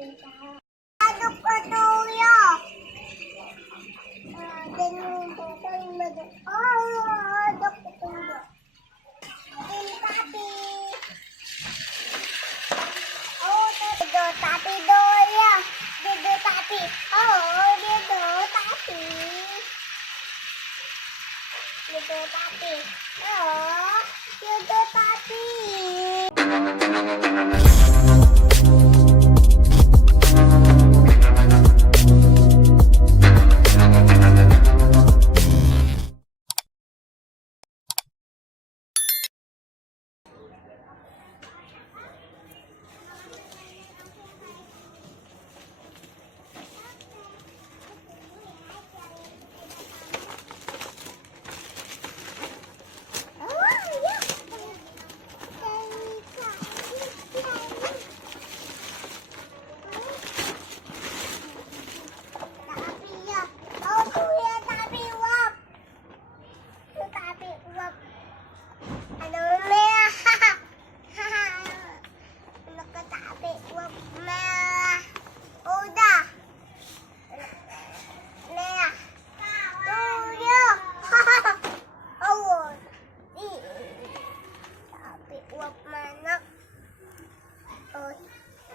Aduk ko tuyo. Aduk ko tuyo. Papi. Oh, dito tapi doya. Dito tapi. Oh, dito tapi. Dito tapi. Oh, dito tapi.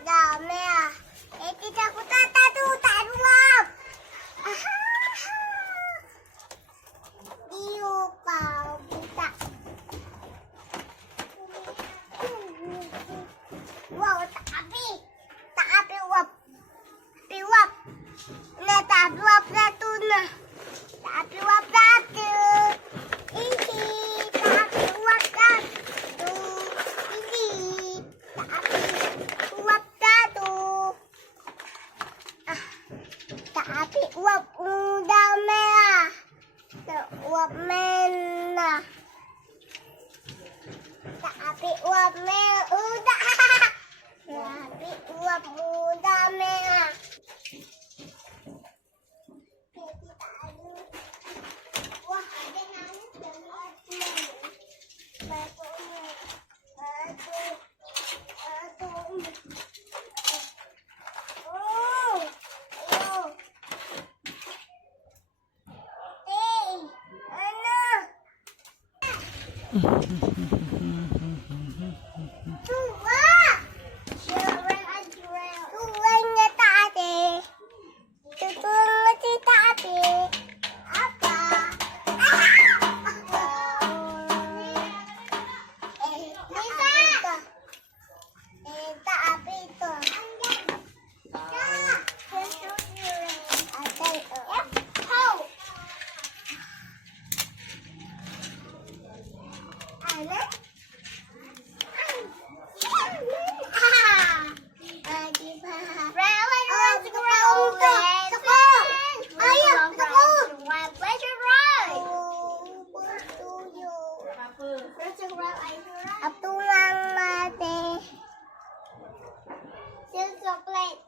Dami ah. Kita ko tataruap. Iyo ka kita. Wow, takapi wap. Piwap. Na tapi wap na tuna. Tapi wap na tu. Ihi. Tapi wap na tu. Ihi. Tapi wap na tu. Tapi wap muda merah. Wap merah. Tapi wap merah udah. Tapi wap muda merah. Wah, ada nangis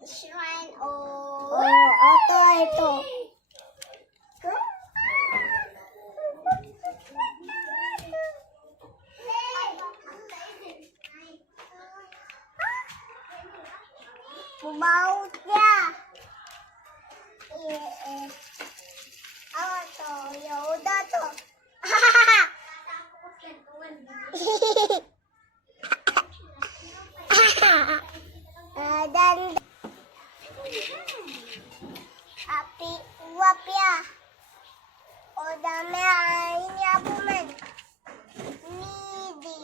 Shrine ito. Bumau dia. To, ya udah tuh. Dan api uap ya. Udah merah ini apa men? Midi.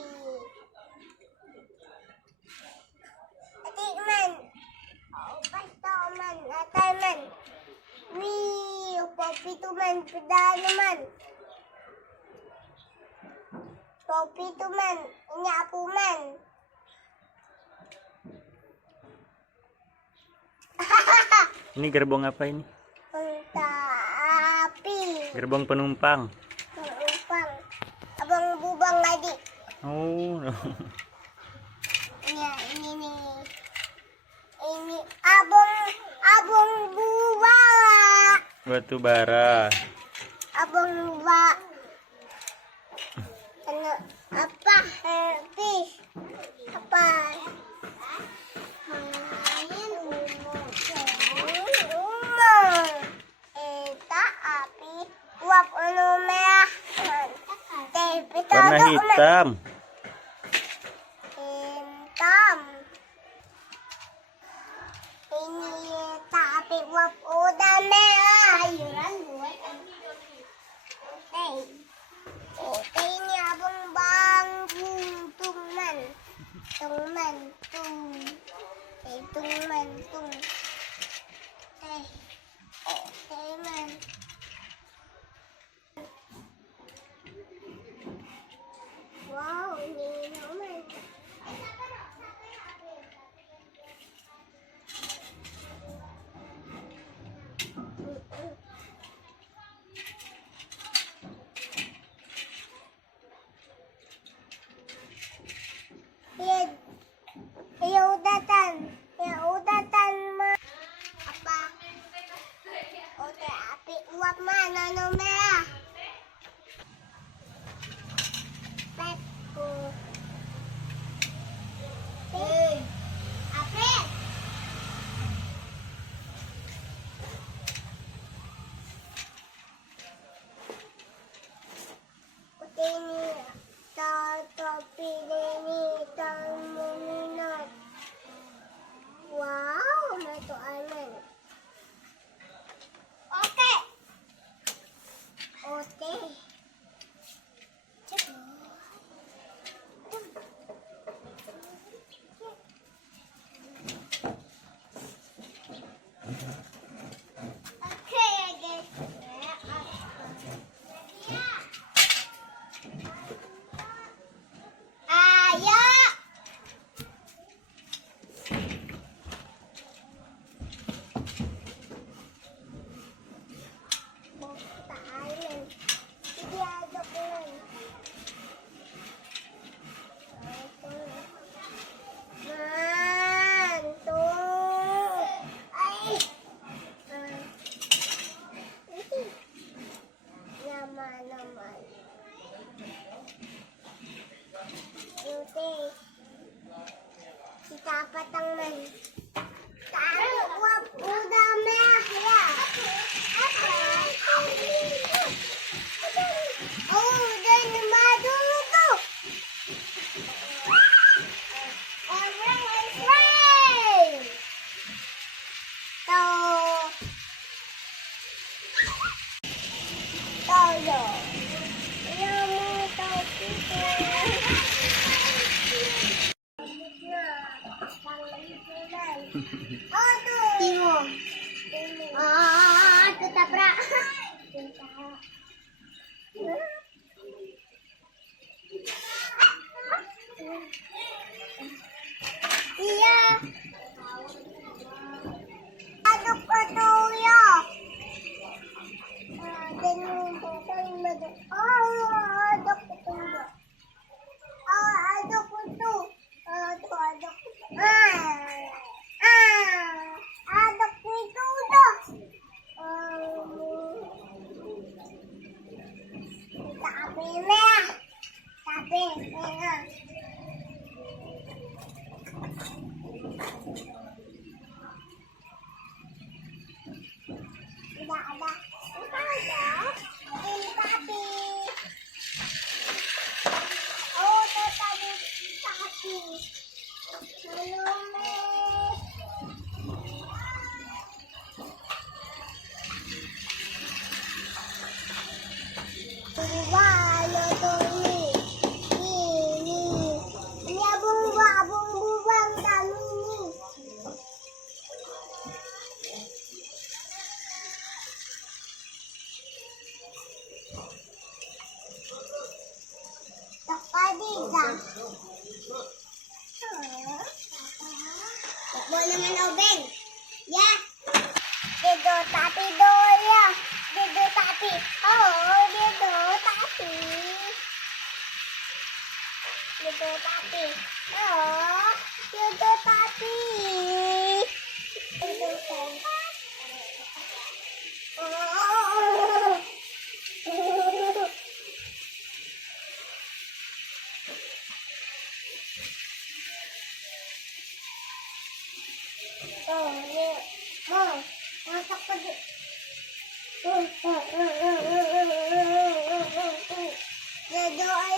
Atik men. Pasto men. Atay men. Popi tu men. Pedano men. Popi tu men. Ini apa men? Ini gerbong apa ini? Api. Gerbong penumpang. Penumpang. Abang bubang adik. Oh. Ya, ini nih. Ini abang bubang. Batu bara. Abang bubang. Apa? Fish. Apa? Ayan. Hitam. Hitam. Ini tapi wap udah merah. Ayuran buat oke ini abang bangun tuman tuman tung tuman tung man. Wow, ini naman. Yaudatan ma. Apa? Oke, api uap mana nomor? Petku. Api. Ini topi ini tamuninat. Wow, nato aman. Oke. Oke. Kita patang man. Taruh uap udah merah ya. Oh, udah nembak dulu tuh. Everyone play. Tuh. Tuh yo. Yang mau tahu itu. Oh tuh. Timo. Ketabrak. Iya. Aduk patuya. Aduk patuya. Aduk putu. Aduk. Aduk itu dah. Tapi merah. Tapi merah. Tidak ada. Ini tapi. Oh, tetapi tapi. Belum. Wala to ini abang buang kami ni. Tak padi dah. Boleh naman obeng. Ya. Dito tapi doya. Dito tapi. Oh, dito tapi. Dito tapi. Oh, dito tapi. Dito tapi. Oh. Oh, ya. Oh, masak pagi. Dito ay